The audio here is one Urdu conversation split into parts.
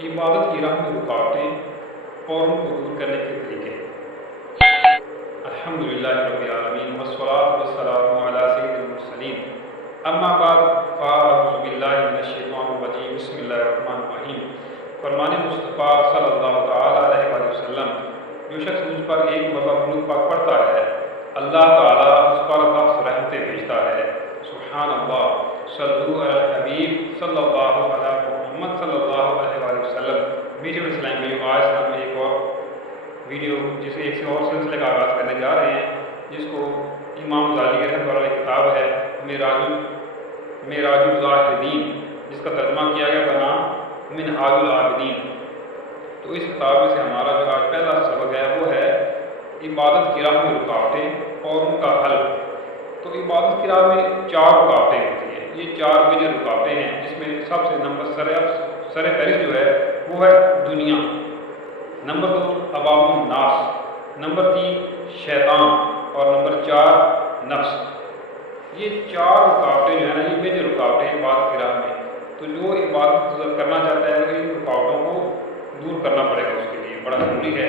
عبادت کی راہ میں رکاوٹیں اور ان کو دور کرنے کے طریقے۔ الحمدللہ رب العالمین والصلاۃ والسلام علی سید المرسلین، اما بعد فاعوذ باللہ من الشیطان الرجیم، بسم اللہ الرحمن الرحیم۔ فرمان مصطفیٰ صلی اللہ تعالیٰ علیہ وآلہ وسلم، جو شخص مجھ پر ایک مرتبہ درود پاک پڑھتا ہے اللہ تعالیٰ اس پر 10 رحمتیں بھیجتا ہے۔ سبحان اللہ، صلو علی الحبیب صلی اللہ علیہ محمد صلی اللہ علیہ وآلہ وسلم۔ میٹھے اسلام میں آج ہم ایک اور ویڈیو جسے ایک سے اور سلسلے کا آغاز کرنے جا رہے ہیں، جس کو امام غزالی رحمۃ اللہ کی کتاب ہے معراج الزاہدین، جس کا ترجمہ کیا گیا بنام منہاج العابدین۔ تو اس کتاب میں سے ہمارا جو آج پہلا سبق ہے وہ ہے عبادت کی راہ میں رکاوٹیں اور ان کا حل۔ تو عبادت کی راہ میں 4 رکاوٹیں ہوتی ہیں، یہ 4 میجر رکاوٹیں ہیں، جس میں سب سے نمبر سر فہرست جو ہے وہ ہے دنیا، نمبر 2 عوام الناس، نمبر 3 شیطان اور نمبر 4 نفس۔ یہ 4 رکاوٹیں جو ہے نا، یہ میجر رکاوٹیں ہیں عبادت کی راہ میں۔ تو جو عبادت کرنا چاہتا ہے ان رکاوٹوں کو دور کرنا پڑے گا، اس کے لیے بڑا ضروری ہے۔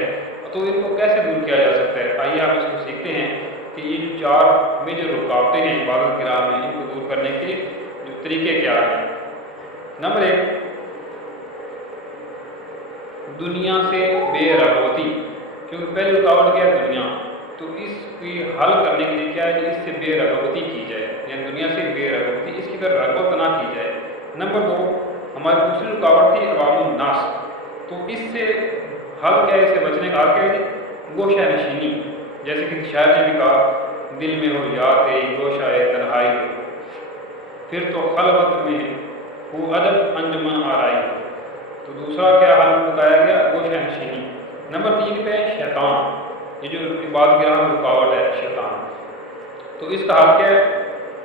تو ان کو کیسے دور کیا جا سکتا ہے، آئیے آپ اس کو سیکھتے ہیں کہ یہ جو 4 میجر رکاوٹیں ہیں عبادت کی راہ میں، ان کو دور کرنے کے جو طریقے کیا ہیں۔ نمبر 1، دنیا سے بے رغبتی، کیونکہ پہلی رکاوٹ کیا ہے دنیا، تو اس کی حل کرنے کے لیے کیا ہے کہ اس سے بے رغبتی کی جائے، یعنی دنیا سے بے رغبتی، اس کی طرف رغبت نہ کی جائے۔ نمبر 2، ہماری دوسری رکاوٹ تھی عوام الناس، تو اس سے حل کیا ہے، اس سے بچنے کا حل کیا ہے، گوشہ نشینی، جیسے کہ شاعر نے بھی کہا دل میں ہو یاد تیری گوشہ تنہائی ہو، پھر تو خلوت میں ہو ادب انجمن آرائی۔ تو دوسرا کیا حل بتایا گیا، گوشہ نشینی۔ نمبر 3 پہ شیطان، یہ جو عبادت کی راہ میں رکاوٹ ہے شیطان، تو اس کا حل کیا ہے،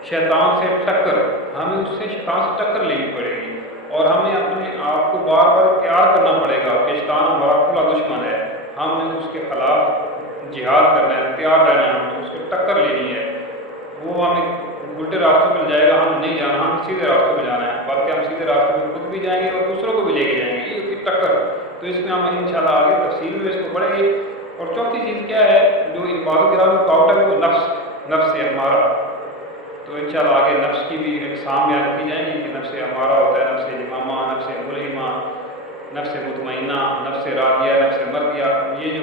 شیطان سے ٹکر، ہمیں اس سے شیطان سے ٹکر لینی پڑے گی، اور ہمیں اپنے آپ کو بار بار تیار کرنا پڑے گا کہ شیطان ہمارا کھلا دشمن ہے، ہم نے اس کے خلاف جہاد کرنا ہے، تیار رہنا ہے، ہم نے اس کو ٹکر لینی ہے۔ وہ ہمیں الٹے راستوں میں جائے گا، ہم نہیں جانا، ہم سیدھے راستے میں جانا ہے، بلکہ ہم سیدھے راستے میں خود بھی جائیں گے اور دوسروں کو بھی لے کے جائیں گے، یہ ہوتی ٹکر۔ تو اس میں ہم انشاءاللہ آگے تفصیل میں اس کو پڑھیں گے۔ اور چوتھی چیز کیا ہے جو عبادت کی راہ میں رکاوٹ ہے، وہ نفس ہمارا۔ تو انشاءاللہ آگے نفس کی بھی اقسام بیان کی جائیں گی کہ نفس ہمارا ہوتا ہے، نفس لمامہ، نفس ملہمہ، نفس مطمئنہ، نفس راضیہ، نفس مرضیہ۔ یہ جو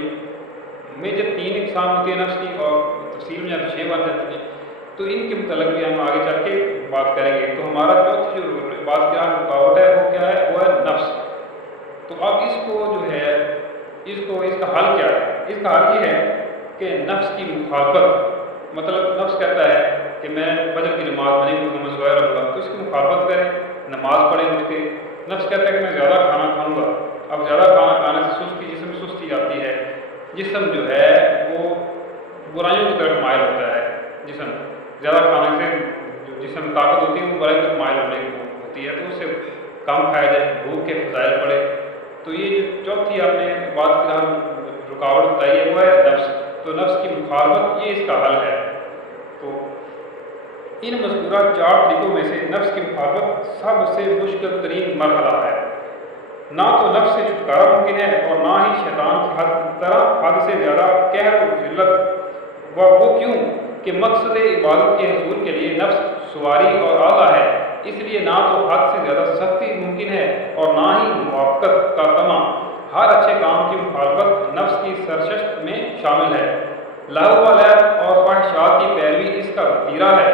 میجر 3 اقسام ہوتی ہیں نفس کی، اور تفصیل میں جب 6 بن جاتی ہیں، تو ان کے متعلق بھی ہم آگے چل کے بات کریں گے۔ تو ہمارا چوتھی جو عبادت کی راہ میں رکاوٹ ہے وہ کیا ہے، وہ ہے نفس۔ تو اب اس کو جو ہے اس کا حل کیا ہے، اس کا حل یہ ہے کہ نفس کی مخالفت، مطلب نفس کہتا ہے کہ میں فجر کی نماز نہیں پڑھوں گا، میں سویا رہوں گا، تو اس کی مخالفت کریں، نماز پڑھیں اٹھ کے۔ نفس کہتا ہے کہ میں زیادہ کھانا کھاؤں گا، اب زیادہ کھانا کھانے سے جسم میں سستی آتی ہے، جسم جو ہے وہ برائیوں کی طرف مائل ہوتا ہے، جسم زیادہ کھانے سے جو جسم طاقت ہوتی ہے وہ برائیوں کی طرف مائل ہوتی ہے، تو اس سے کم کھایا جائے، بھوک کے فضائل پڑے۔ تو یہ جو چوتھی آپ نے بات کی رکاوٹ بتائی ہے وہ ہے نفس۔ تو نفس کی مخالفت یہ اس کا حل ہے۔ تو ان مذکورہ 4 طریقوں میں سے نفس کی مخالفت سب سے مشکل ترین مرحلہ ہے۔ نہ تو نفس سے چھٹکارا ممکن ہے اور نہ ہی شیطان کی حد سے زیادہ قہر و ذلت۔ وہ کیوں کہ مقصد عبادت کے حصول کے لیے نفس سواری اور اعلیٰ ہے، اس لیے نہ تو حد سے زیادہ سختی ممکن ہے اور نہ ہی موافقت کا طمع۔ ہر اچھے کام کی مخالفت نفس کی سرشت میں شامل ہے۔ لہو و لعب اور خواہشات کی پیروی اس کا وتیرہ ہے،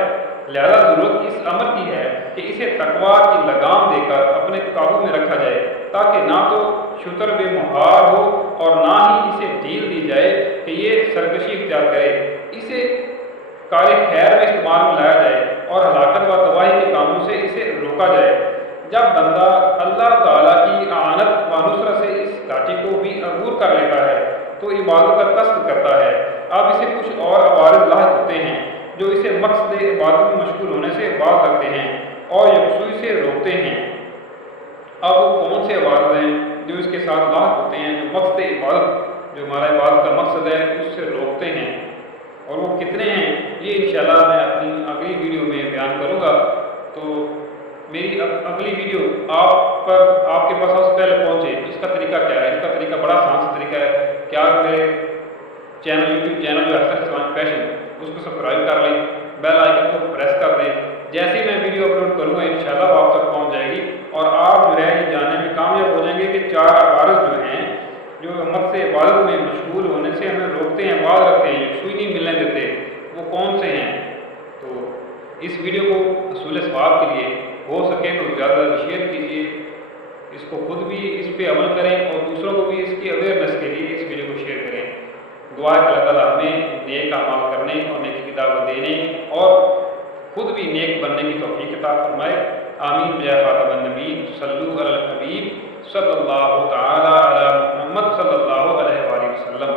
لہذا ضرورت اس امر کی ہے کہ اسے تقویٰ کی لگام دے کر اپنے قابو میں رکھا جائے، تاکہ نہ تو شتر بے مہار ہو اور نہ ہی اسے ڈھیل دی جائے کہ یہ سرکشی اختیار کرے۔ اسے کار خیر میں استعمال میں لایا جائے اور ہلاکت و تباہی کے کاموں سے اسے روکا جائے۔ جب بندہ اللہ تعالیٰ کی اعانت و نصرت سے اس گھاٹی کو بھی عبور کر لیتا ہے تو عبادت کا قصد کرتا ہے۔ اب اسے کچھ اور عوارض لاحق ہوتے ہیں جو اسے مقصد عبادت میں مشغول ہونے سے باز رکھتے ہیں اور یکسوئی سے روکتے ہیں۔ اب وہ کون سے عوارض ہیں جو اس کے ساتھ لاحق ہوتے ہیں، جو مقصد عبادت، جو ہمارا عبادت کا مقصد ہے، اس سے روکتے ہیں، اور وہ کتنے ہیں، یہ انشاءاللہ میں اپنی اگلی ویڈیو میں بیان کروں گا۔ تو میری اگلی ویڈیو آپ کے پاس سب سے پہلے پہنچے، اس کا طریقہ کیا ہے؟ اس کا طریقہ بڑا آسان سا طریقہ ہے کہ آپ میرے یوٹیوب چینل جو ہے حسن اسلام فیشن، اس کو سبسکرائب کر لیں، بیل آئکن کو پریس کر دیں، جیسے ہی میں ویڈیو اپلوڈ کروں گا انشاءاللہ وہ آپ تک پہنچ جائے گی، اور آپ جو ہے یہ جاننے میں کامیاب ہو جائیں گے کہ 4 عوارض جو ہیں جو ہم سے عبادت میں مشغول ہونے سے ہمیں روکتے ہیں، باز رکھتے ہیں، سوئی نہیں ملنے دیتے، وہ کون سے ہیں؟ تو اس ویڈیو کو حصول ثواب کے لیے ہو سکے تو زیادہ زیادہ شیئر کیجیے، اس کو خود بھی اس پہ عمل کریں اور دوسروں کو بھی اس کی اویئرنیس کے لیے اس ویڈیو کو شیئر کریں۔ دعا ہے کہ اللہ تعالیٰ ہمیں نیک اعمال کرنے اور نیکی کی دعوت دینے اور خود بھی نیک بننے کی توفیق عطا فرمائے، آمین یا خاتم النبی، صلو علی الحبیب صلی اللہ تعالی علی محمد صلی اللہ علیہ وآلہ وسلم۔